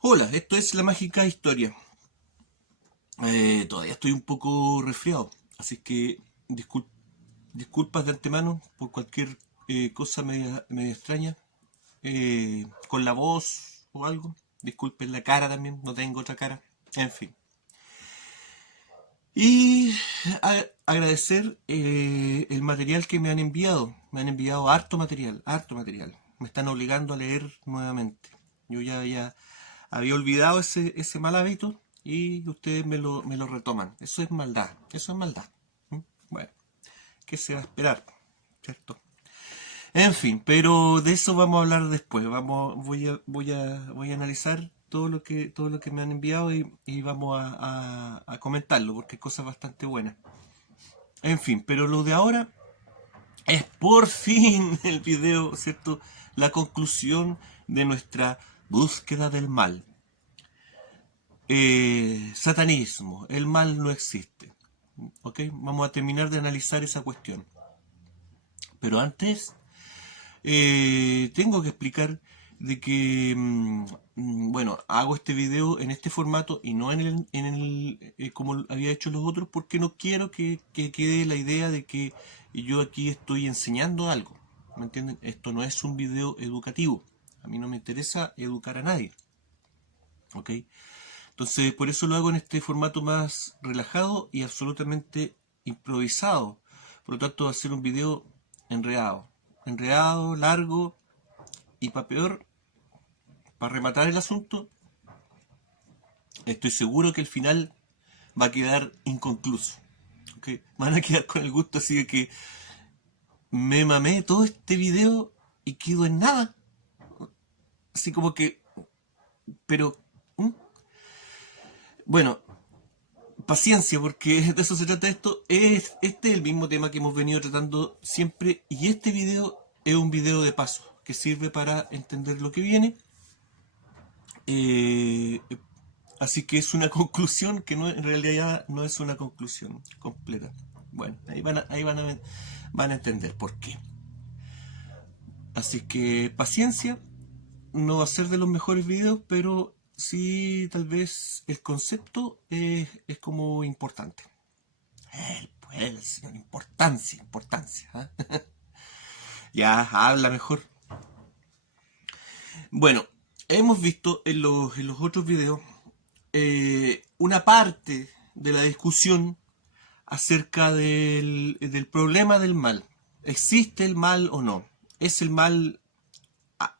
Hola, esto es La Mágica Historia. Todavía estoy un poco resfriado, así que disculpas de antemano por cualquier cosa media extraña, con la voz o algo. Disculpen la cara también, no tengo otra cara. En fin. Y agradecer el material que me han enviado. Me han enviado harto material, harto material. Me están obligando a leer nuevamente. Yo ya había olvidado ese mal hábito y ustedes me lo retoman. Eso es maldad, eso es maldad. ¿Mm? Bueno, ¿qué se va a esperar? ¿Cierto? En fin, pero de eso vamos a hablar después. Voy a analizar todo lo que me han enviado y vamos a comentarlo porque hay cosas bastante buenas. En fin, pero lo de ahora es por fin el video, ¿cierto? La conclusión de nuestra búsqueda del mal. Satanismo, el mal no existe. ¿Ok? Vamos a terminar de analizar esa cuestión. Pero antes, tengo que explicar de que, bueno, hago este video en este formato y no como había hecho los otros, porque no quiero que quede la idea de que yo aquí estoy enseñando algo. ¿Me entienden? Esto no es un video educativo. A mí no me interesa educar a nadie. ¿Ok? Entonces, por eso lo hago en este formato más relajado y absolutamente improvisado. Por lo tanto, va a ser un video enredado. Enredado, largo y para peor, para rematar el asunto, estoy seguro que el final va a quedar inconcluso. ¿Okay? Van a quedar con el gusto así de que me mamé todo este video y quedo en nada. Así como que, pero, ¿mm? Bueno, paciencia, porque de eso se trata esto. Este es el mismo tema que hemos venido tratando siempre y este video es un video de paso que sirve para entender lo que viene. Eh, Así que es una conclusión que no, en realidad no es una conclusión completa. Bueno, ahí van a entender por qué. Así que paciencia, no va a ser de los mejores videos, pero sí tal vez el concepto es como importante. Pues, señor, importancia, importancia. ¿Eh? Ya, habla mejor. Bueno, hemos visto en los otros videos una parte de la discusión acerca del problema del mal. ¿Existe el mal o no? ¿Es el mal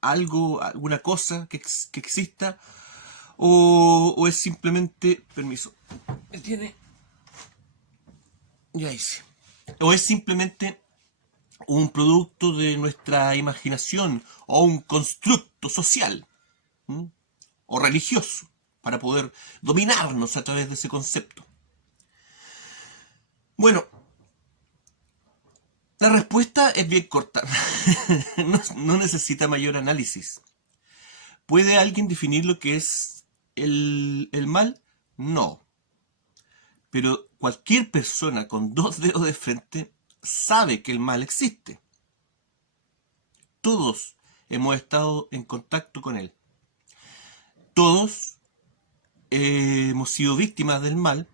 algo, alguna cosa que exista? ¿O es simplemente... Permiso. ¿Me tiene? Ya hice. ¿O es simplemente un producto de nuestra imaginación o un constructo social? ¿M? O religioso para poder dominarnos a través de ese concepto. Bueno, la respuesta es bien corta. No necesita mayor análisis. ¿Puede alguien definir lo que es el mal? No. Pero cualquier persona con dos dedos de frente sabe que el mal existe. Todos hemos estado en contacto con él. Todos hemos sido víctimas del mal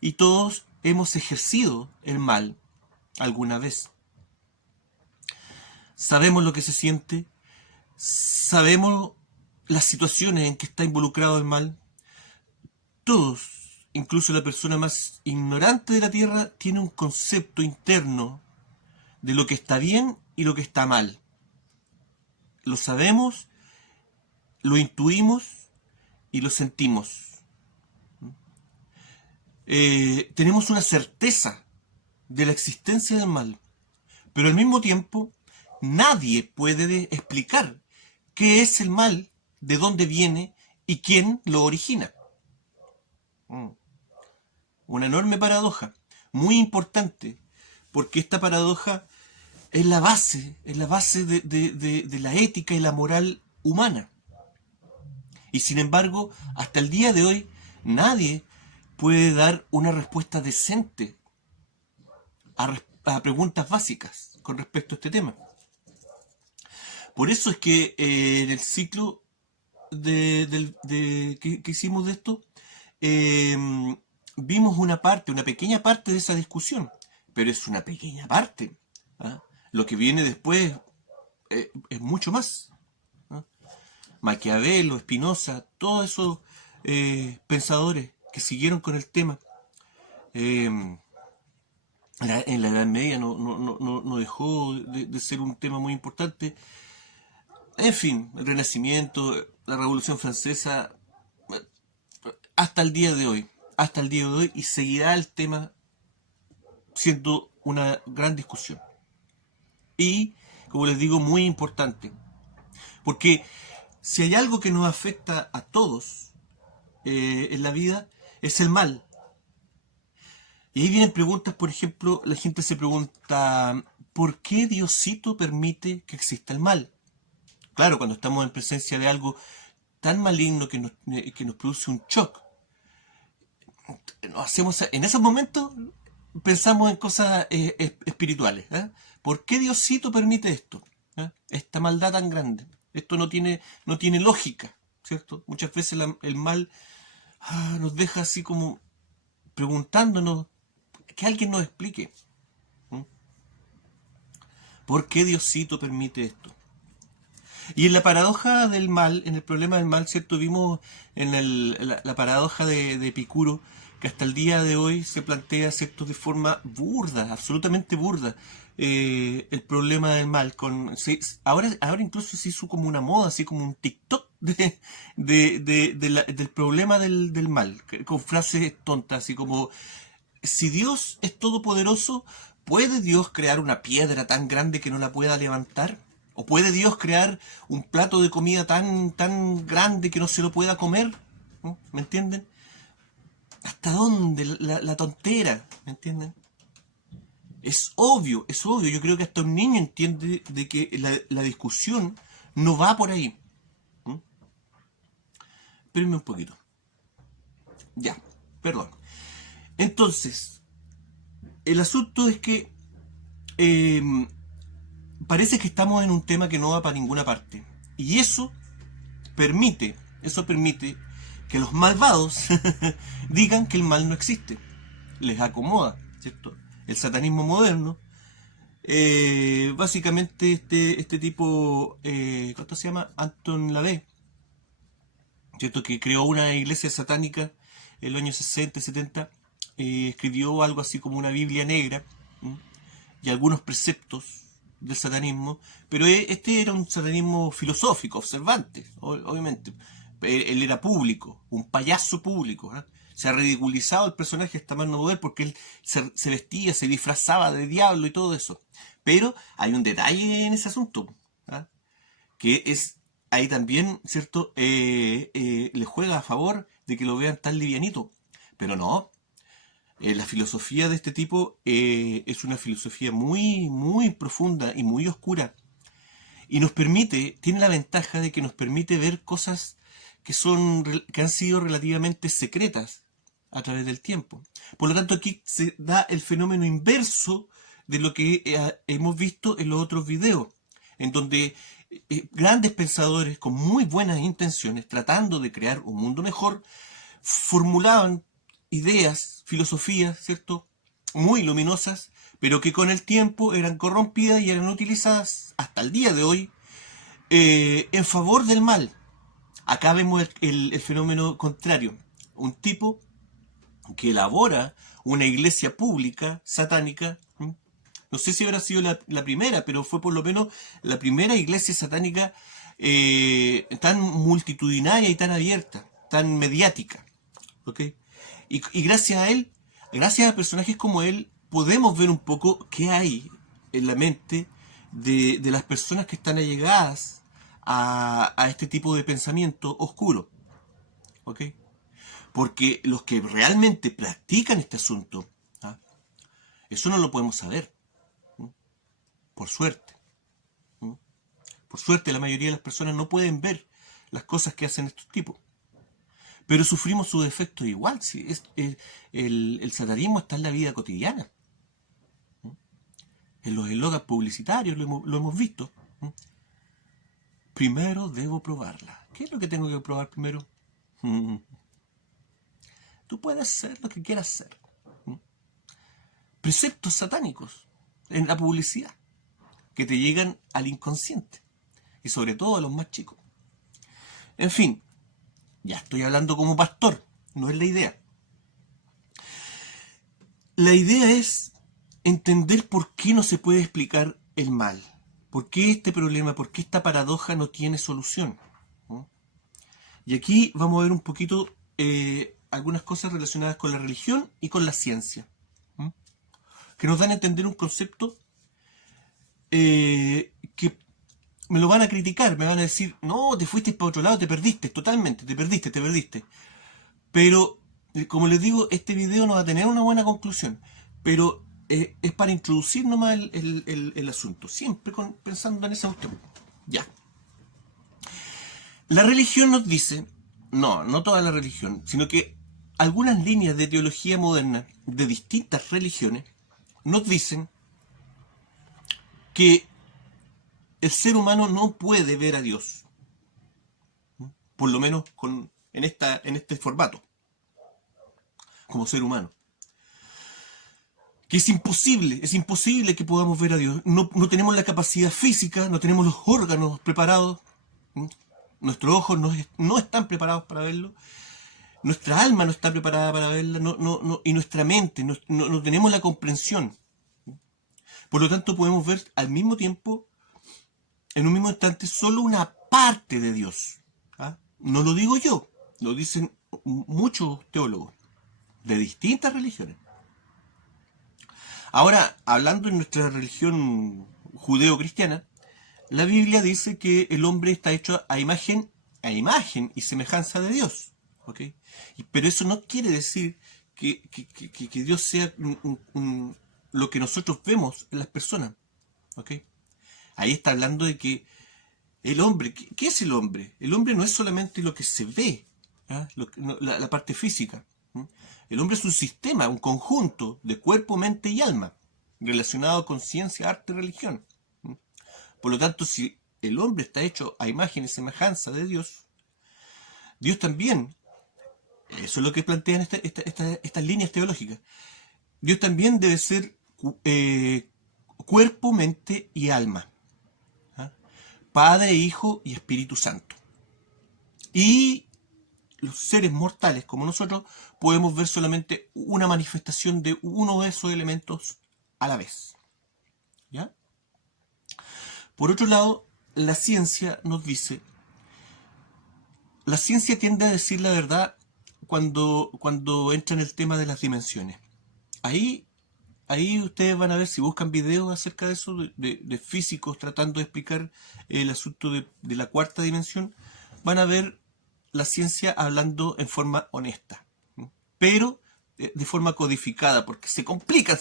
y todos hemos ejercido el mal alguna vez. Sabemos lo que se siente, sabemos las situaciones en que está involucrado el mal. Todos, incluso la persona más ignorante de la Tierra, tiene un concepto interno de lo que está bien y lo que está mal. Lo sabemos, lo intuimos y lo sentimos. Tenemos una certeza de la existencia del mal, pero al mismo tiempo nadie puede explicar qué es el mal, de dónde viene y quién lo origina. Una enorme paradoja, muy importante, porque esta paradoja es la base de la ética y la moral humana. Y sin embargo, hasta el día de hoy, nadie puede dar una respuesta decente a preguntas básicas con respecto a este tema. Por eso es que en el ciclo que hicimos de esto, eh, vimos una pequeña parte de esa discusión, pero es una pequeña parte. ¿Ah? Lo que viene después es mucho más. ¿Ah? Maquiavelo, Spinoza, todos esos pensadores que siguieron con el tema. Eh, en la Edad Media no dejó de ser un tema muy importante. En fin, el Renacimiento, la Revolución Francesa, hasta el día de hoy. Hasta el día de hoy, y seguirá el tema siendo una gran discusión. Y, como les digo, muy importante. Porque si hay algo que nos afecta a todos en la vida, es el mal. Y ahí vienen preguntas, por ejemplo, la gente se pregunta, ¿por qué Diosito permite que exista el mal? Claro, cuando estamos en presencia de algo tan maligno que nos produce un shock, en esos momentos pensamos en cosas espirituales. ¿Eh? ¿Por qué Diosito permite esto? ¿Eh? Esta maldad tan grande. Esto no tiene lógica, ¿cierto? Muchas veces el mal nos deja así como preguntándonos, que alguien nos explique. ¿Mm? ¿Por qué Diosito permite esto? Y en la paradoja del mal, en el problema del mal, ¿cierto? Vimos en la paradoja de Epicuro, que hasta el día de hoy se plantea, ¿cierto?, de forma burda, absolutamente burda, el problema del mal. Ahora incluso se hizo como una moda, así como un TikTok del problema del mal, con frases tontas, así como, si Dios es todopoderoso, ¿puede Dios crear una piedra tan grande que no la pueda levantar? ¿O puede Dios crear un plato de comida tan grande que no se lo pueda comer? ¿No? ¿Me entienden? ¿Hasta dónde la tontera? ¿Me entienden? Es obvio, es obvio. Yo creo que hasta un niño entiende de que la discusión no va por ahí. ¿Mm? Espérenme un poquito. Ya, perdón. Entonces, el asunto es que eh, parece que estamos en un tema que no va para ninguna parte. Y eso permite que los malvados digan que el mal no existe. Les acomoda, ¿cierto? El satanismo moderno, básicamente este tipo, ¿cuánto se llama? Anton LaVey, ¿cierto? Que creó una iglesia satánica en los años 60 y 70, escribió algo así como una Biblia negra, ¿m? Y algunos preceptos del satanismo, pero este era un satanismo filosófico, observante, obviamente. Él era público, un payaso público. ¿Eh? Se ha ridiculizado el personaje hasta más no poder porque él se vestía, se disfrazaba de diablo y todo eso. Pero hay un detalle en ese asunto, ¿eh? Que es ahí también, ¿cierto? Le juega a favor de que lo vean tan livianito. Pero no, la filosofía de este tipo es una filosofía muy profunda y muy oscura. Y tiene la ventaja de que nos permite ver cosas que han sido relativamente secretas a través del tiempo. Por lo tanto, aquí se da el fenómeno inverso de lo que hemos visto en los otros videos, en donde grandes pensadores con muy buenas intenciones, tratando de crear un mundo mejor, formulaban ideas, filosofías, ¿cierto?, muy luminosas, pero que con el tiempo eran corrompidas y eran utilizadas hasta el día de hoy en favor del mal. Acá vemos el fenómeno contrario. Un tipo que elabora una iglesia pública satánica. No sé si habrá sido la primera, pero fue por lo menos la primera iglesia satánica tan multitudinaria y tan abierta, tan mediática. ¿Okay? Y gracias a él, gracias a personajes como él, podemos ver un poco qué hay en la mente de las personas que están allegadas a este tipo de pensamiento oscuro. ¿Okay? Porque los que realmente practican este asunto, ¿ah? Eso no lo podemos saber. ¿Mm? Por suerte. ¿Mm? Por suerte la mayoría de las personas no pueden ver las cosas que hacen estos tipos. Pero sufrimos sus efectos igual. ¿Sí? El satanismo está en la vida cotidiana. ¿Mm? En los eslogans publicitarios lo hemos visto. ¿Mm? Primero debo probarla. ¿Qué es lo que tengo que probar primero? Tú puedes hacer lo que quieras hacer. Preceptos satánicos en la publicidad que te llegan al inconsciente y sobre todo a los más chicos. En fin, ya estoy hablando como pastor, no es la idea. La idea es entender por qué no se puede explicar el mal, por qué este problema, por qué esta paradoja no tiene solución. Y aquí vamos a ver un poquito algunas cosas relacionadas con la religión y con la ciencia, que nos dan a entender un concepto que me lo van a criticar, me van a decir, no, te fuiste para otro lado, te perdiste, totalmente, te perdiste. Pero, como les digo, este video no va a tener una buena conclusión, pero es para introducir nomás el asunto, siempre pensando en esa cuestión. Ya. La religión nos dice, no toda la religión, sino que algunas líneas de teología moderna de distintas religiones nos dicen que el ser humano no puede ver a Dios, por lo menos en este formato, como ser humano. Que es imposible que podamos ver a Dios. No tenemos la capacidad física, no tenemos los órganos preparados, nuestros ojos no están preparados para verlo, nuestra alma no está preparada para verla, y nuestra mente no tenemos la comprensión. Por lo tanto, podemos ver al mismo tiempo, en un mismo instante, solo una parte de Dios. No lo digo yo, lo dicen muchos teólogos de distintas religiones. Ahora, hablando en nuestra religión judeo-cristiana, la Biblia dice que el hombre está hecho a imagen y semejanza de Dios. ¿Okay? Pero eso no quiere decir que Dios sea lo que nosotros vemos en las personas. ¿Okay? Ahí está hablando de que el hombre, ¿qué es el hombre? El hombre no es solamente lo que se ve, la parte física. El hombre es un sistema, un conjunto de cuerpo, mente y alma, relacionado con ciencia, arte y religión. Por lo tanto, si el hombre está hecho a imagen y semejanza de Dios, Dios también, eso es lo que plantean estas líneas teológicas, Dios también debe ser cuerpo, mente y alma. Padre, Hijo y Espíritu Santo. Y los seres mortales como nosotros podemos ver solamente una manifestación de uno de esos elementos a la vez. ¿Ya? Por otro lado, la ciencia nos dice, la ciencia tiende a decir la verdad cuando entra en el tema de las dimensiones. Ahí ustedes van a ver, si buscan videos acerca de eso, de físicos tratando de explicar el asunto de la cuarta dimensión, van a ver la ciencia hablando en forma honesta, pero de forma codificada, porque se complican,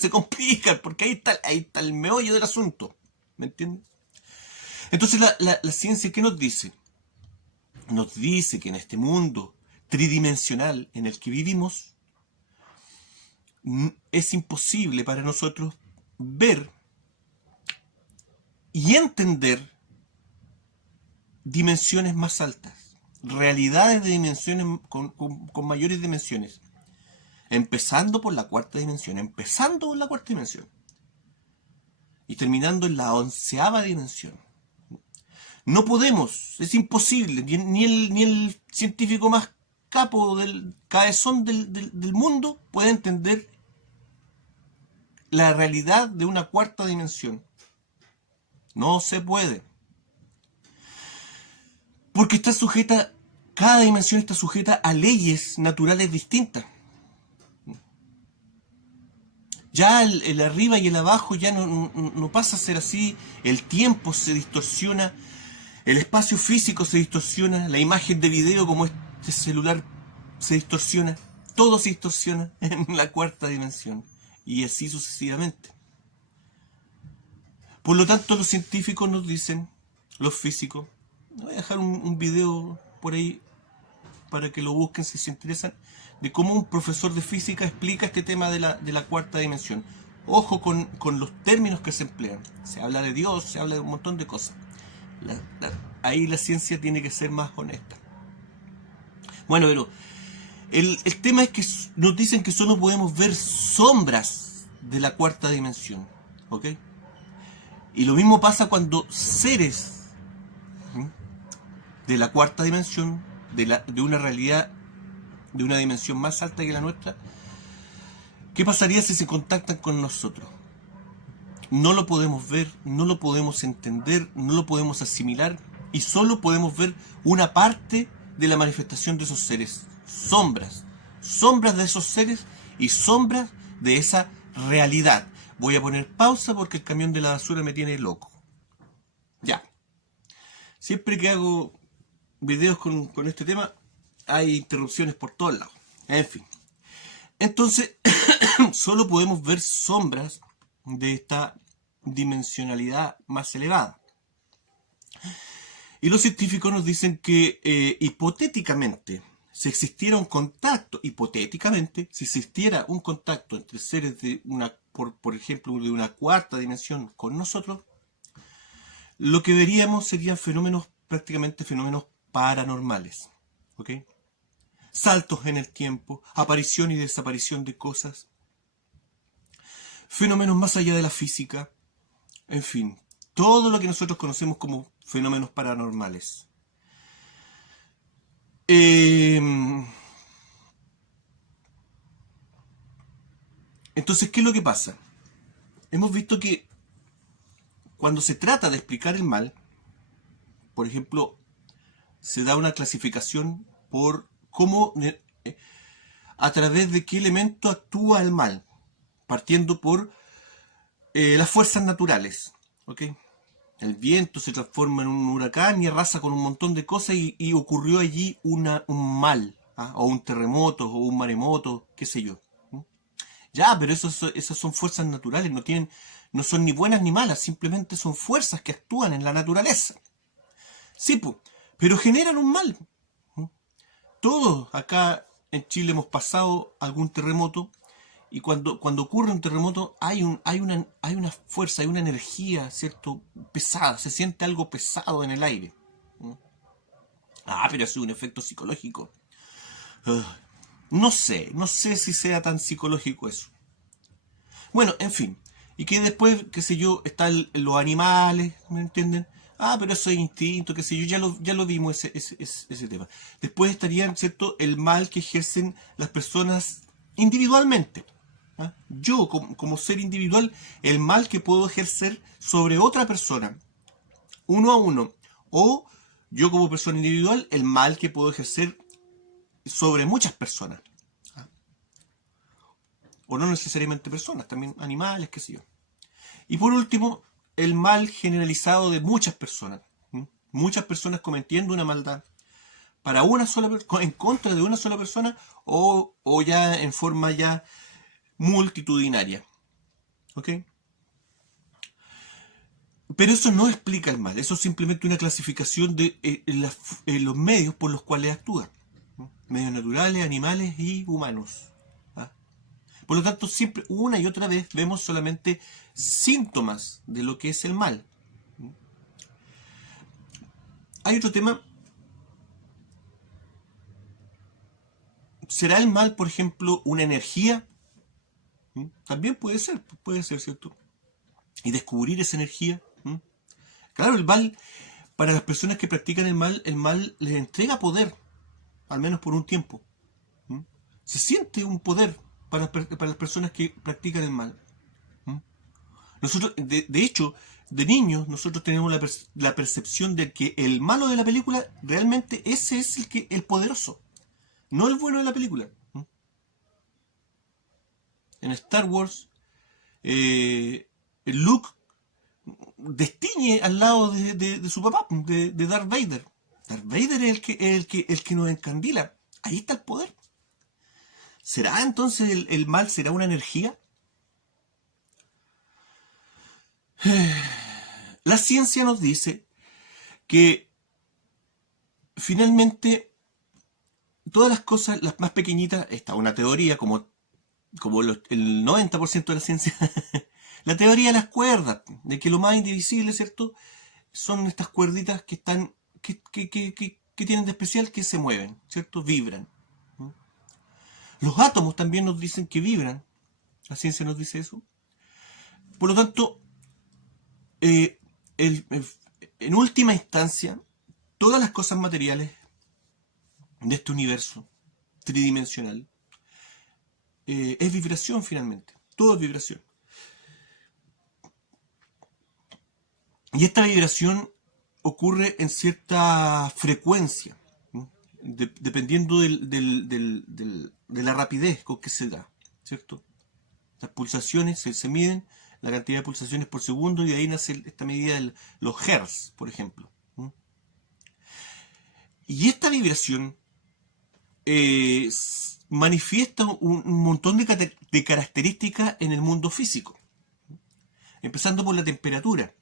porque ahí está el meollo del asunto, ¿me entienden? Entonces la ciencia, ¿qué nos dice? Nos dice que en este mundo tridimensional en el que vivimos, es imposible para nosotros ver y entender dimensiones más altas, realidades de dimensiones con mayores dimensiones, empezando por la cuarta dimensión, y terminando en la 11ª dimensión. No podemos, es imposible, ni el científico más capo del cabezón del mundo puede entender la realidad de una cuarta dimensión. No se puede. Porque cada dimensión está sujeta a leyes naturales distintas. Ya el arriba y el abajo ya no pasa a ser así, el tiempo se distorsiona, el espacio físico se distorsiona, la imagen de video como este celular se distorsiona, todo se distorsiona en la cuarta dimensión, y así sucesivamente. Por lo tanto, los científicos nos dicen, los físicos, voy a dejar un video por ahí para que lo busquen si se interesan, de cómo un profesor de física explica este tema de la cuarta dimensión. Ojo con los términos que se emplean. Se habla de Dios, se habla de un montón de cosas. Ahí la ciencia tiene que ser más honesta. Bueno, pero el tema es que nos dicen que solo podemos ver sombras de la cuarta dimensión, ¿ok? Y lo mismo pasa cuando seres de la cuarta dimensión, de una realidad, de una dimensión más alta que la nuestra, ¿qué pasaría si se contactan con nosotros? No lo podemos ver, no lo podemos entender, no lo podemos asimilar y solo podemos ver una parte de la manifestación de esos seres. Sombras de esos seres y sombras de esa realidad. Voy a poner pausa porque el camión de la basura me tiene loco. Ya. Siempre que hago videos con este tema, hay interrupciones por todos lados. En fin. Entonces, solo podemos ver sombras de esta dimensionalidad más elevada. Y los científicos nos dicen que hipotéticamente, si existiera un contacto, si existiera un contacto entre seres de por ejemplo, de una cuarta dimensión con nosotros, lo que veríamos serían prácticamente fenómenos paranormales. ¿Ok? Saltos en el tiempo, aparición y desaparición de cosas, fenómenos más allá de la física, en fin, todo lo que nosotros conocemos como fenómenos paranormales. Entonces, ¿qué es lo que pasa? Hemos visto que cuando se trata de explicar el mal, por ejemplo, se da una clasificación por cómo, a través de qué elemento actúa el mal, partiendo por las fuerzas naturales, ¿ok? El viento se transforma en un huracán y arrasa con un montón de cosas y ocurrió allí un mal, o un terremoto, o un maremoto, qué sé yo. Ya, pero esas son fuerzas naturales, no son ni buenas ni malas, simplemente son fuerzas que actúan en la naturaleza. Sí, pero generan un mal. Todos acá en Chile hemos pasado algún terremoto y cuando ocurre un terremoto hay una fuerza, hay una energía, ¿cierto? Pesada, se siente algo pesado en el aire. Pero es un efecto psicológico. No sé si sea tan psicológico eso. Bueno, en fin. Y que después, qué sé yo, están los animales, ¿me entienden? Pero eso es instinto, qué sé yo, ya lo vimos ese tema. Después estarían, ¿cierto?, el mal que ejercen las personas individualmente. Yo, como ser individual, el mal que puedo ejercer sobre otra persona, uno a uno. O yo como persona individual, el mal que puedo ejercer sobre muchas personas. O no necesariamente personas, también animales, qué sé yo. Y por último, el mal generalizado de muchas personas. Muchas personas cometiendo una maldad para en contra de una sola persona o ya en forma ya multitudinaria. ¿Ok? Pero eso no explica el mal, eso es simplemente una clasificación de los medios por los cuales actúa. Medios naturales, animales y humanos. Por lo tanto, siempre, una y otra vez, vemos solamente síntomas de lo que es el mal. Hay otro tema. ¿Será el mal, por ejemplo, una energía? También puede ser, ¿cierto? Y descubrir esa energía. Claro, el mal, para las personas que practican el mal les entrega poder, al menos por un tiempo. Se siente un poder para las personas que practican el mal. Nosotros, de hecho, de niños, nosotros tenemos la percepción de que el malo de la película, realmente ese es el poderoso, no el bueno de la película. En Star Wars, Luke destiñe al lado de su papá, de Darth Vader. Darth Vader es el que nos encandila. Ahí está el poder. ¿Será entonces el mal, será una energía? La ciencia nos dice que finalmente todas las cosas, las más pequeñitas, está una teoría como el 90% de la ciencia, la teoría de las cuerdas, de que lo más indivisible, ¿cierto?, son estas cuerditas que están, que ¿Qué tienen de especial? Que se mueven, ¿cierto? Vibran. Los átomos también nos dicen que vibran. La ciencia nos dice eso. Por lo tanto, eh, en última instancia, todas las cosas materiales de este universo tridimensional es vibración finalmente. Todo es vibración. Y esta vibración ocurre en cierta frecuencia, ¿no? Dependiendo de la rapidez con que se da, ¿cierto? Las pulsaciones se miden, la cantidad de pulsaciones por segundo, y de ahí nace esta medida de los hertz, por ejemplo. Y esta vibración manifiesta un montón de características en el mundo físico, empezando por la temperatura.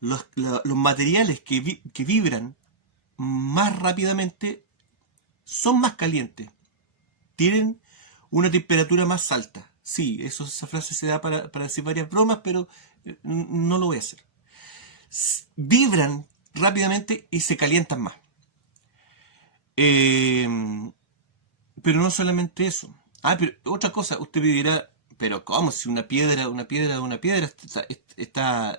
Los materiales que vibran más rápidamente son más calientes, tienen una temperatura más alta. Sí, esa frase se da para decir varias bromas, pero no lo voy a hacer. Vibran rápidamente y se calientan más. Pero no solamente eso. Pero otra cosa, usted me dirá, pero ¿cómo? Si una piedra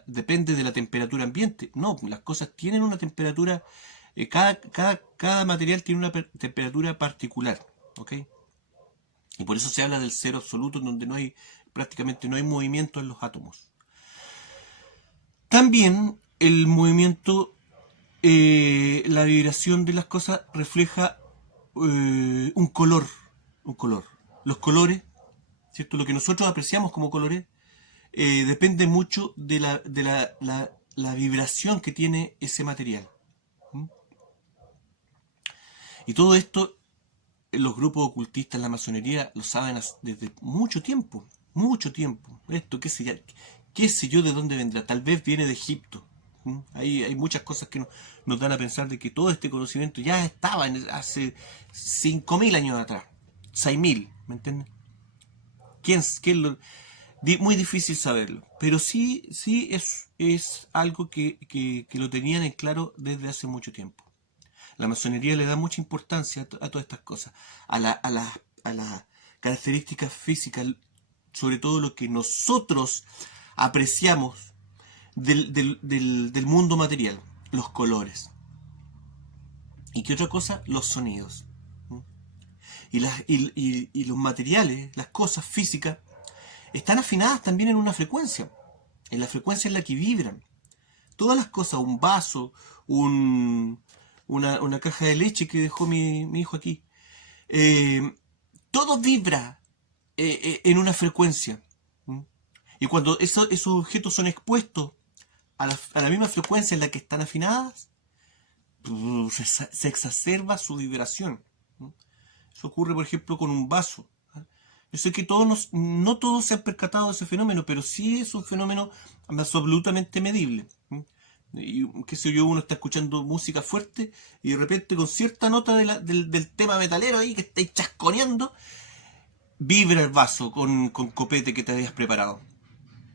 depende de la temperatura ambiente. No, las cosas tienen una temperatura, cada material tiene una temperatura particular, ¿ok? Y por eso se habla del cero absoluto, en donde prácticamente no hay movimiento en los átomos. También el movimiento, la vibración de las cosas refleja un color. Los colores, ¿cierto? Lo que nosotros apreciamos como colores depende mucho de la vibración que tiene ese material. Y todo esto los grupos ocultistas, la masonería, lo saben desde mucho tiempo. Esto, qué sé yo de dónde vendrá. Tal vez viene de Egipto. Hay muchas cosas que nos dan a pensar de que todo este conocimiento ya estaba hace 5.000 años atrás. 6.000, ¿me entiendes? Muy difícil saberlo. Pero sí es algo que lo tenían en claro desde hace mucho tiempo. La masonería le da mucha importancia a todas estas cosas, a las características físicas, sobre todo lo que nosotros apreciamos del mundo material, los colores. ¿Y qué otra cosa? Los sonidos. Y los materiales, las cosas físicas, están afinadas también en una frecuencia, en la frecuencia en la que vibran. Todas las cosas, un vaso, una caja de leche que dejó mi hijo aquí, todo vibra en una frecuencia. Y cuando esos objetos son expuestos a la misma frecuencia en la que están afinadas, se exacerba su vibración. Eso ocurre, por ejemplo, con un vaso. Yo sé que no todos se han percatado de ese fenómeno, pero sí es un fenómeno absolutamente medible. Y qué sé yo, uno está escuchando música fuerte y de repente con cierta nota del tema metalero ahí que estáis chasconeando, vibra el vaso con copete que te habías preparado.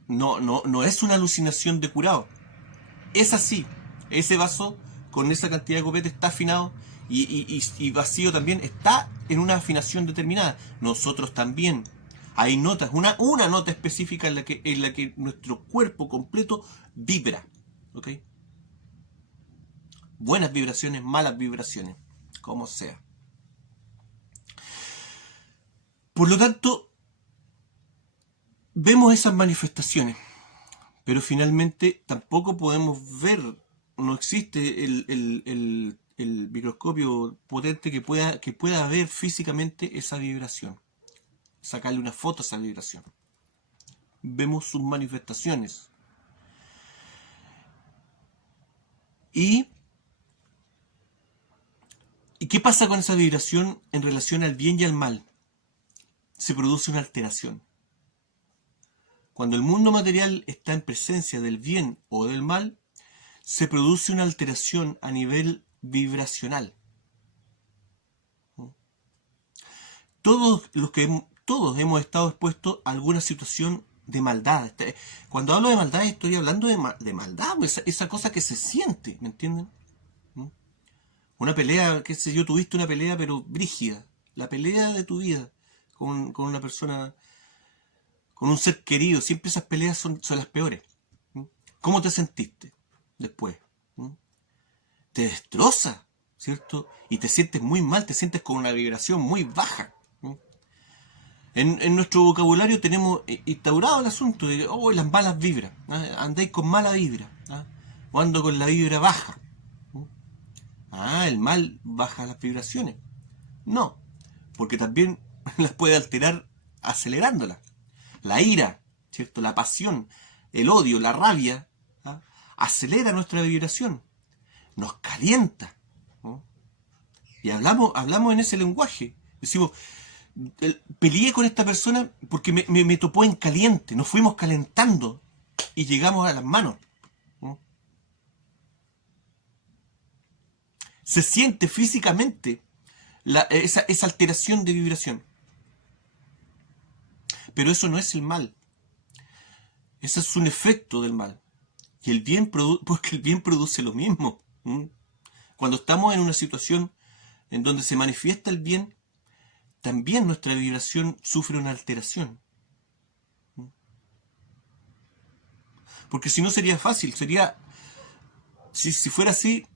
No es una alucinación de curado. Es así. Ese vaso con esa cantidad de copete está afinado y vacío también está en una afinación determinada. Nosotros también. Hay notas, una nota específica en la que nuestro cuerpo completo vibra. ¿Ok? Buenas vibraciones, malas vibraciones, como sea. Por lo tanto, vemos esas manifestaciones, pero finalmente tampoco podemos ver, no existe el microscopio potente que pueda ver físicamente esa vibración, sacarle una foto a esa vibración. Vemos sus manifestaciones. ¿Y qué pasa con esa vibración en relación al bien y al mal? Se produce una alteración. Cuando el mundo material está en presencia del bien o del mal, se produce una alteración a nivel vibracional. Todos hemos estado expuestos a alguna situación de maldad. Cuando hablo de maldad, estoy hablando de maldad, esa cosa que se siente, ¿me entienden? Una pelea, qué sé yo, tuviste una pelea pero brígida, la pelea de tu vida con una persona, con un ser querido. Siempre esas peleas son las peores. ¿Mm? ¿Cómo te sentiste después? ¿Mm? Te destroza, ¿cierto? Y te sientes muy mal, te sientes con una vibración muy baja. ¿Mm? En nuestro vocabulario tenemos instaurado el asunto de oh, las malas vibras. ¿Ah? Andáis con mala vibra. ¿Ah? O ando con la vibra baja. ¿Mm? Ah, el mal baja las vibraciones. No, porque también las puede alterar acelerándolas. La ira, ¿cierto? La pasión, el odio, la rabia, ¿ah? Acelera nuestra vibración, nos calienta, ¿no? Y hablamos en ese lenguaje. Decimos, peleé con esta persona porque me topó en caliente, nos fuimos calentando y llegamos a las manos, ¿no? Se siente físicamente esa alteración de vibración. Pero eso no es el mal. Ese es un efecto del mal. Y el bien porque el bien produce lo mismo. ¿Mm? Cuando estamos en una situación en donde se manifiesta el bien, también nuestra vibración sufre una alteración. ¿Mm? Porque si no sería fácil, si fuera así,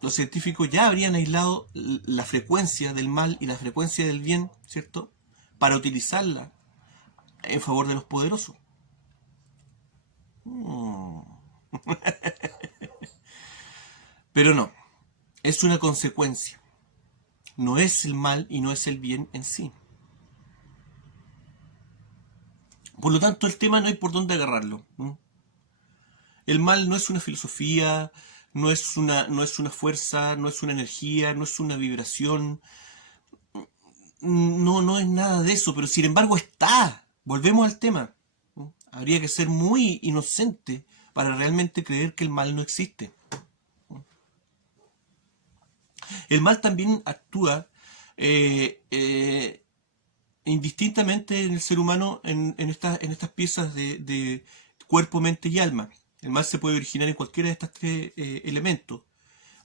los científicos ya habrían aislado la frecuencia del mal y la frecuencia del bien, ¿cierto? Para utilizarla en favor de los poderosos. Pero no, es una consecuencia. No es el mal y no es el bien en sí. Por lo tanto, el tema no hay por dónde agarrarlo. El mal no es una filosofía, no es una fuerza, no es una energía, no es una vibración. No es nada de eso, pero sin embargo está. Volvemos al tema. Habría que ser muy inocente para realmente creer que el mal no existe. El mal también actúa indistintamente en el ser humano en estas piezas de cuerpo, mente y alma. El mal se puede originar en cualquiera de estos tres elementos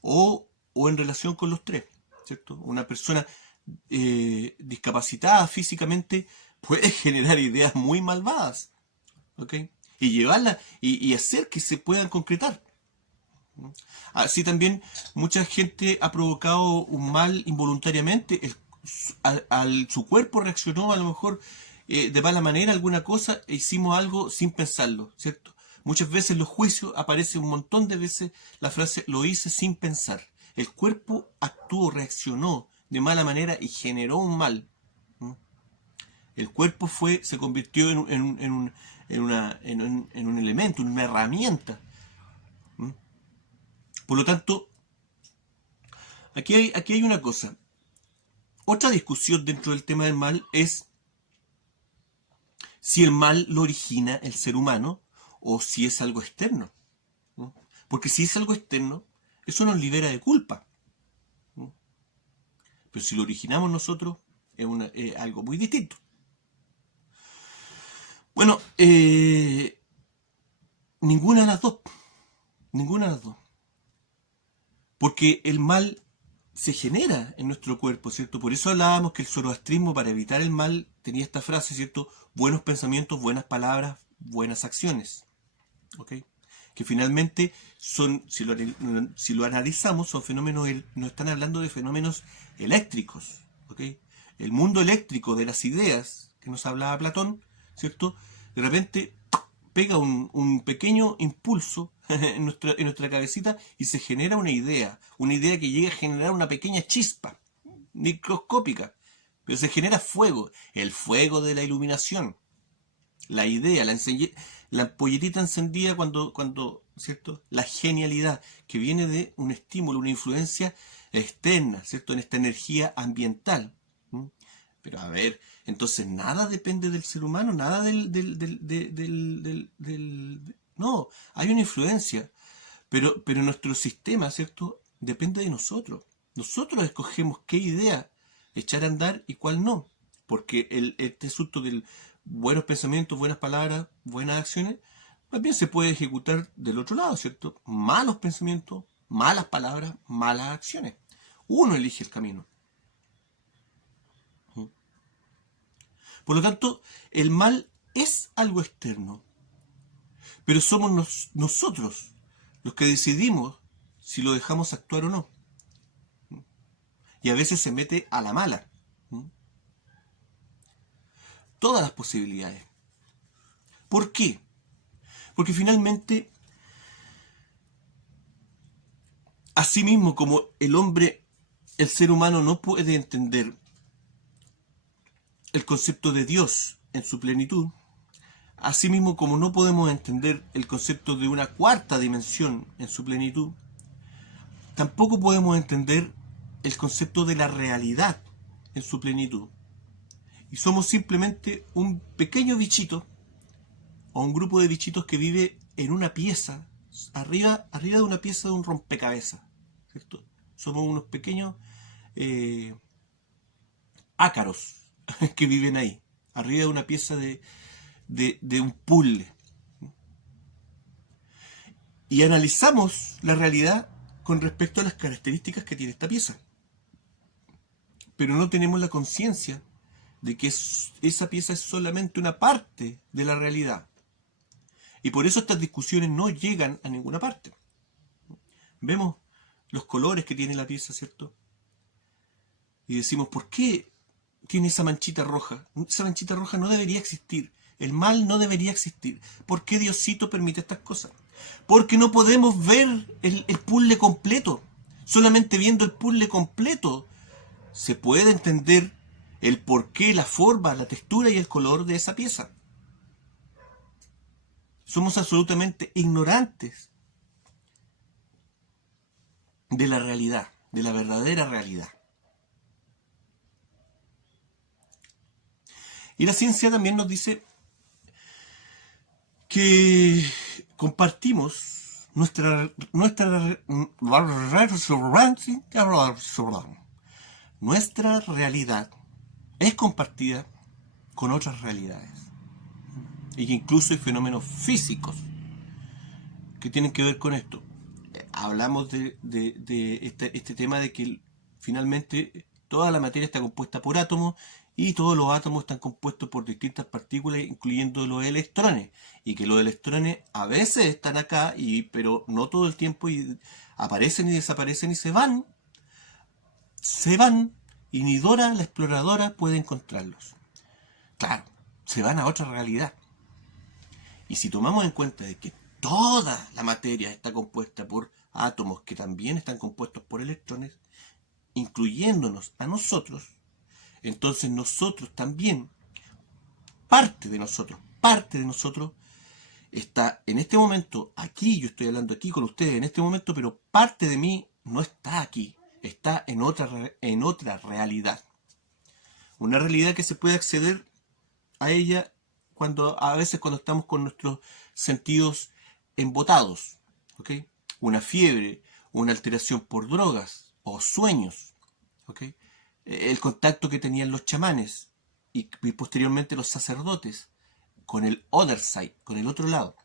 o en relación con los tres, ¿cierto? Una persona discapacitada físicamente puede generar ideas muy malvadas, ¿ok? Y llevarlas y hacer que se puedan concretar. Así también mucha gente ha provocado un mal involuntariamente. Su cuerpo reaccionó a lo mejor de mala manera a alguna cosa e hicimos algo sin pensarlo, ¿cierto? Muchas veces en los juicios aparece un montón de veces la frase lo hice sin pensar. El cuerpo actuó, reaccionó de mala manera y generó un mal. El cuerpo se convirtió en un elemento, en una herramienta. Por lo tanto, aquí hay una cosa. Otra discusión dentro del tema del mal es si el mal lo origina el ser humano o si es algo externo. ¿No? Porque si es algo externo, eso nos libera de culpa. ¿No? Pero si lo originamos nosotros, es algo muy distinto. Bueno, ninguna de las dos. Ninguna de las dos. Porque el mal se genera en nuestro cuerpo, ¿cierto? Por eso hablábamos que el zoroastrismo, para evitar el mal, tenía esta frase, ¿cierto? Buenos pensamientos, buenas palabras, buenas acciones. ¿Ok? Que finalmente son, si lo analizamos, son fenómenos, nos están hablando de fenómenos eléctricos. ¿Ok? El mundo eléctrico de las ideas que nos hablaba Platón, ¿cierto? De repente pega un pequeño impulso en nuestra cabecita y se genera una idea que llega a generar una pequeña chispa microscópica, pero se genera fuego, el fuego de la iluminación, la idea, la ampolletita encendida cuando, ¿cierto? La genialidad que viene de un estímulo, una influencia externa, ¿cierto? En esta energía ambiental. Pero a ver, entonces nada depende del ser humano, nada no, hay una influencia, pero nuestro sistema, ¿cierto? Depende de nosotros. Nosotros escogemos qué idea echar a andar y cuál no. Porque este asunto del buenos pensamientos, buenas palabras, buenas acciones, también se puede ejecutar del otro lado, ¿cierto? Malos pensamientos, malas palabras, malas acciones. Uno elige el camino. Por lo tanto, el mal es algo externo, pero somos nosotros los que decidimos si lo dejamos actuar o no. Y a veces se mete a la mala. Todas las posibilidades. ¿Por qué? Porque finalmente, así mismo como el hombre, el ser humano no puede entender el concepto de Dios en su plenitud, así mismo como no podemos entender el concepto de una cuarta dimensión en su plenitud, tampoco podemos entender el concepto de la realidad en su plenitud. Y somos simplemente un pequeño bichito o un grupo de bichitos que vive en una pieza, arriba de una pieza de un rompecabezas, ¿cierto? Somos unos pequeños ácaros que viven ahí, arriba de una pieza de un puzzle. Y analizamos la realidad con respecto a las características que tiene esta pieza. Pero no tenemos la conciencia de que esa pieza es solamente una parte de la realidad. Y por eso estas discusiones no llegan a ninguna parte. Vemos los colores que tiene la pieza, ¿cierto? Y decimos, ¿por qué tiene esa manchita roja? Esa manchita roja no debería existir. El mal no debería existir. ¿Por qué Diosito permite estas cosas? Porque no podemos ver el puzzle completo. Solamente viendo el puzzle completo se puede entender el porqué, la forma, la textura y el color de esa pieza. Somos absolutamente ignorantes de la realidad, de la verdadera realidad. Y la ciencia también nos dice que compartimos nuestra realidad es compartida con otras realidades. Y que incluso hay fenómenos físicos que tienen que ver con esto. Hablamos de este tema de que finalmente toda la materia está compuesta por átomos y todos los átomos están compuestos por distintas partículas, incluyendo los electrones. Y que los electrones a veces están acá, pero no todo el tiempo, y aparecen y desaparecen y se van, y ni Dora, la exploradora, puede encontrarlos. Claro, se van a otra realidad. Y si tomamos en cuenta de que toda la materia está compuesta por átomos que también están compuestos por electrones, incluyéndonos a nosotros, entonces nosotros también, parte de nosotros está en este momento aquí. Yo estoy hablando aquí con ustedes en este momento, pero parte de mí no está aquí, está en otra realidad. Una realidad que se puede acceder a ella a veces cuando estamos con nuestros sentidos embotados, ¿ok? Una fiebre, una alteración por drogas o sueños, ¿ok? El contacto que tenían los chamanes y posteriormente los sacerdotes con el other side, con el otro lado.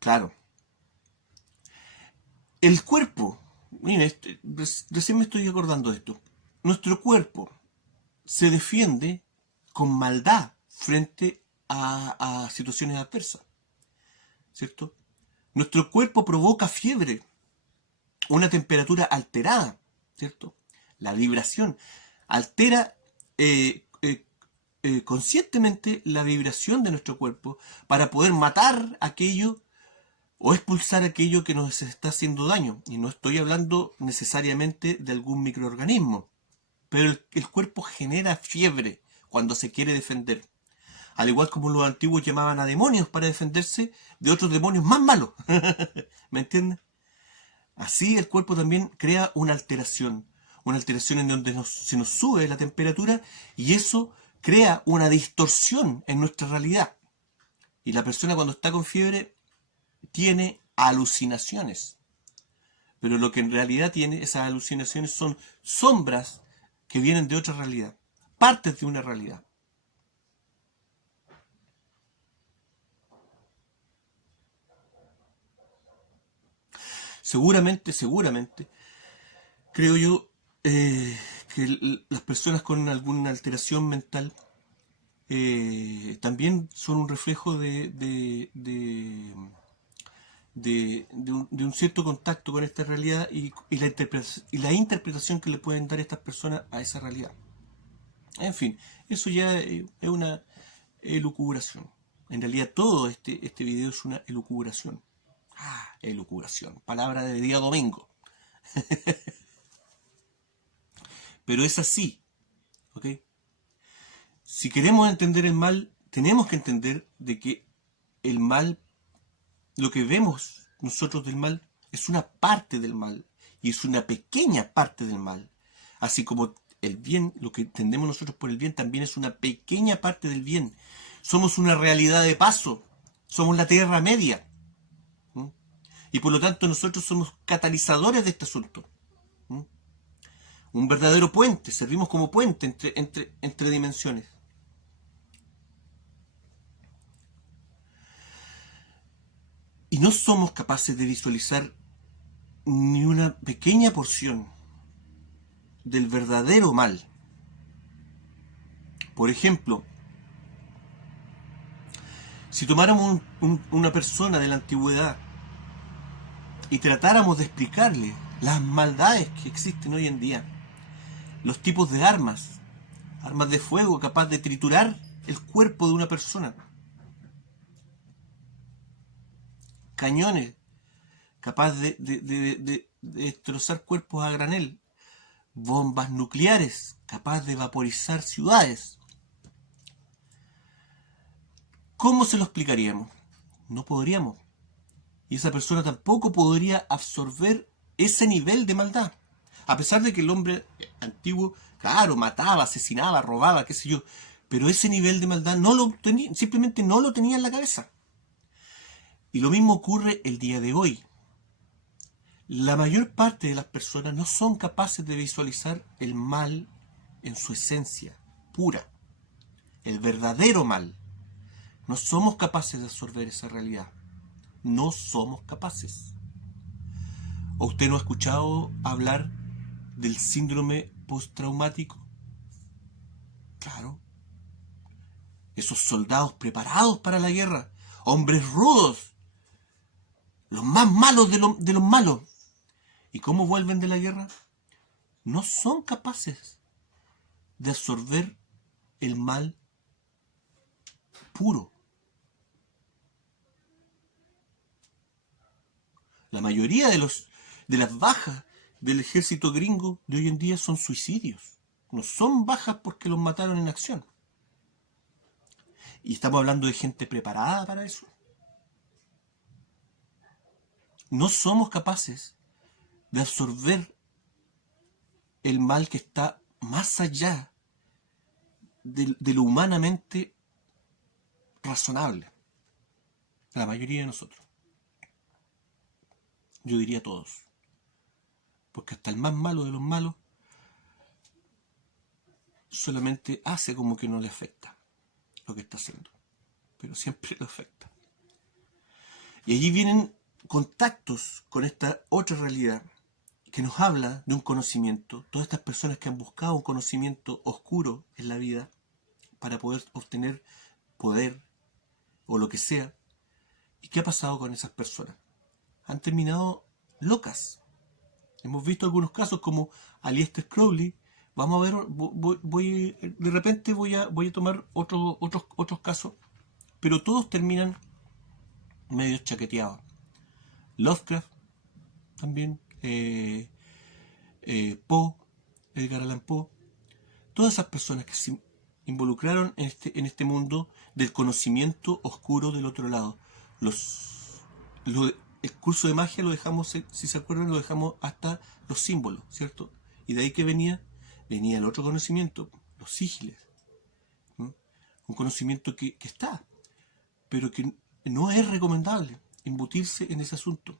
Claro. El cuerpo, miren, recién me estoy acordando de esto. Nuestro cuerpo se defiende con maldad frente a situaciones adversas, ¿cierto? Nuestro cuerpo provoca fiebre, una temperatura alterada, ¿cierto? La vibración altera conscientemente la vibración de nuestro cuerpo para poder matar aquello o expulsar aquello que nos está haciendo daño. Y no estoy hablando necesariamente de algún microorganismo, pero el cuerpo genera fiebre cuando se quiere defender. Al igual como los antiguos llamaban a demonios para defenderse de otros demonios más malos. ¿Me entienden? Así el cuerpo también crea una alteración en donde se nos sube la temperatura y eso crea una distorsión en nuestra realidad. Y la persona cuando está con fiebre tiene alucinaciones. Pero lo que en realidad tiene esas alucinaciones son sombras que vienen de otra realidad, partes de una realidad. seguramente, creo yo que las personas con alguna alteración mental también son un reflejo de un cierto contacto con esta realidad y la interpretación que le pueden dar estas personas a esa realidad. En fin, eso ya es una elucubración. En realidad todo este video es una elucubración. Elucubración, palabra de día domingo. Pero es así, ¿ok? Si queremos entender el mal, tenemos que entender de que el mal, lo que vemos nosotros del mal, es una parte del mal, y es una pequeña parte del mal. Así como el bien, lo que entendemos nosotros por el bien, también es una pequeña parte del bien. Somos una realidad de paso, somos la Tierra Media. Y por lo tanto nosotros somos catalizadores de este asunto. Un verdadero puente, servimos como puente entre dimensiones. Y no somos capaces de visualizar ni una pequeña porción del verdadero mal. Por ejemplo, si tomáramos una persona de la antigüedad y tratáramos de explicarle las maldades que existen hoy en día, los tipos de armas de fuego capaz de triturar el cuerpo de una persona, cañones capaz de destrozar cuerpos a granel, bombas nucleares capaz de vaporizar ciudades. ¿Cómo se lo explicaríamos? No podríamos. Y esa persona tampoco podría absorber ese nivel de maldad. A pesar de que el hombre antiguo, claro, mataba, asesinaba, robaba, qué sé yo, pero ese nivel de maldad no lo tenía, simplemente no lo tenía en la cabeza. Y lo mismo ocurre el día de hoy. La mayor parte de las personas no son capaces de visualizar el mal en su esencia pura, el verdadero mal. No somos capaces de absorber esa realidad. No somos capaces. ¿O usted no ha escuchado hablar del síndrome postraumático? Claro. Esos soldados preparados para la guerra, hombres rudos, los más malos de los malos. ¿Y cómo vuelven de la guerra? No son capaces de absorber el mal puro. La mayoría de las bajas del ejército gringo de hoy en día son suicidios. No son bajas porque los mataron en acción. Y estamos hablando de gente preparada para eso. No somos capaces de absorber el mal que está más allá de lo humanamente razonable. La mayoría de nosotros. Yo diría todos. Porque hasta el más malo de los malos solamente hace como que no le afecta lo que está haciendo. Pero siempre le afecta. Y allí vienen contactos con esta otra realidad que nos habla de un conocimiento. Todas estas personas que han buscado un conocimiento oscuro en la vida para poder obtener poder o lo que sea. ¿Y qué ha pasado con esas personas? Han terminado locas. Hemos visto algunos casos como Aleister Crowley. Vamos a ver, de repente voy a tomar otros casos, pero todos terminan medio chaqueteados. Lovecraft también, Poe, Edgar Allan Poe, todas esas personas que se involucraron en este mundo del conocimiento oscuro del otro lado. El curso de magia lo dejamos, si se acuerdan, lo dejamos hasta los símbolos, ¿cierto? Y de ahí que venía el otro conocimiento, los sigiles. Un conocimiento que está, pero que no es recomendable embutirse en ese asunto.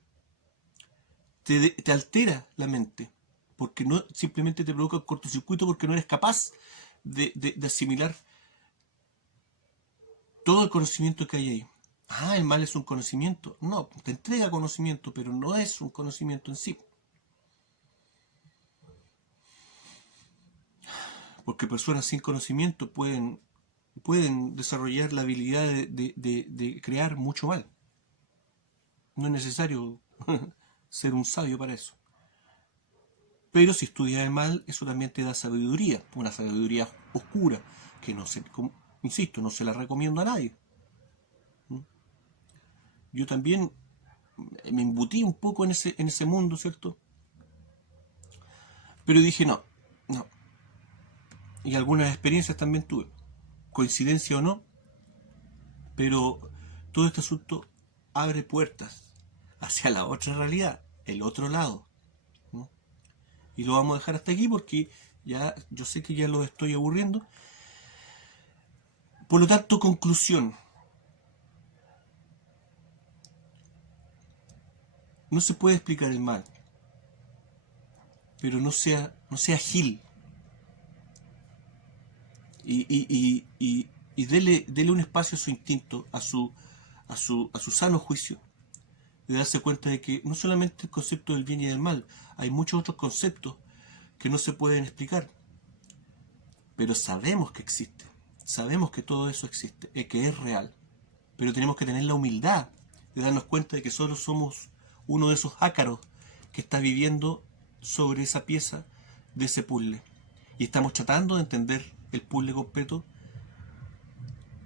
Te altera la mente, porque no simplemente te provoca un cortocircuito porque no eres capaz de asimilar todo el conocimiento que hay ahí. Ah, el mal es un conocimiento. No, te entrega conocimiento, pero no es un conocimiento en sí. Porque personas sin conocimiento pueden desarrollar la habilidad de crear mucho mal. No es necesario ser un sabio para eso. Pero si estudias el mal, eso también te da sabiduría, una sabiduría oscura, que no se, insisto, no se la recomiendo a nadie. Yo también me embutí un poco en ese mundo, ¿cierto? Pero dije, no, no. Y algunas experiencias también tuve. Coincidencia o no, pero todo este asunto abre puertas hacia la otra realidad, el otro lado. ¿No? Y lo vamos a dejar hasta aquí porque ya yo sé que ya lo estoy aburriendo. Por lo tanto, conclusión. No se puede explicar el mal, pero no sea gil. Y dele un espacio a su instinto, a su sano juicio, de darse cuenta de que no solamente el concepto del bien y del mal, hay muchos otros conceptos que no se pueden explicar, pero sabemos que existe, sabemos que todo eso existe, que es real, pero tenemos que tener la humildad de darnos cuenta de que solo somos uno de esos ácaros que está viviendo sobre esa pieza de ese puzzle. Y estamos tratando de entender el puzzle completo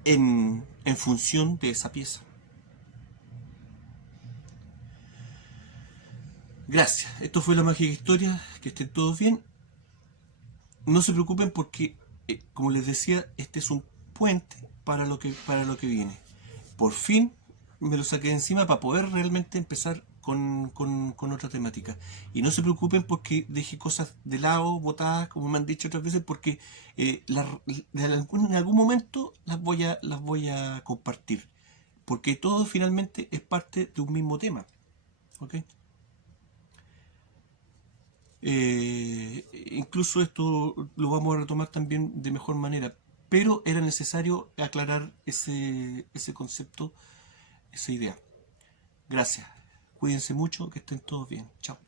en función de esa pieza. Gracias. Esto fue la mágica historia. Que estén todos bien. No se preocupen porque, como les decía, este es un puente para lo que viene. Por fin me lo saqué de encima para poder realmente empezar con otra temática. Y no se preocupen porque dejé cosas de lado, botadas, como me han dicho otras veces, porque en algún momento las voy a compartir. Porque todo finalmente es parte de un mismo tema. ¿Ok? Incluso esto lo vamos a retomar también de mejor manera, pero era necesario aclarar ese concepto, esa idea. Gracias. Cuídense mucho, que estén todos bien. Chao.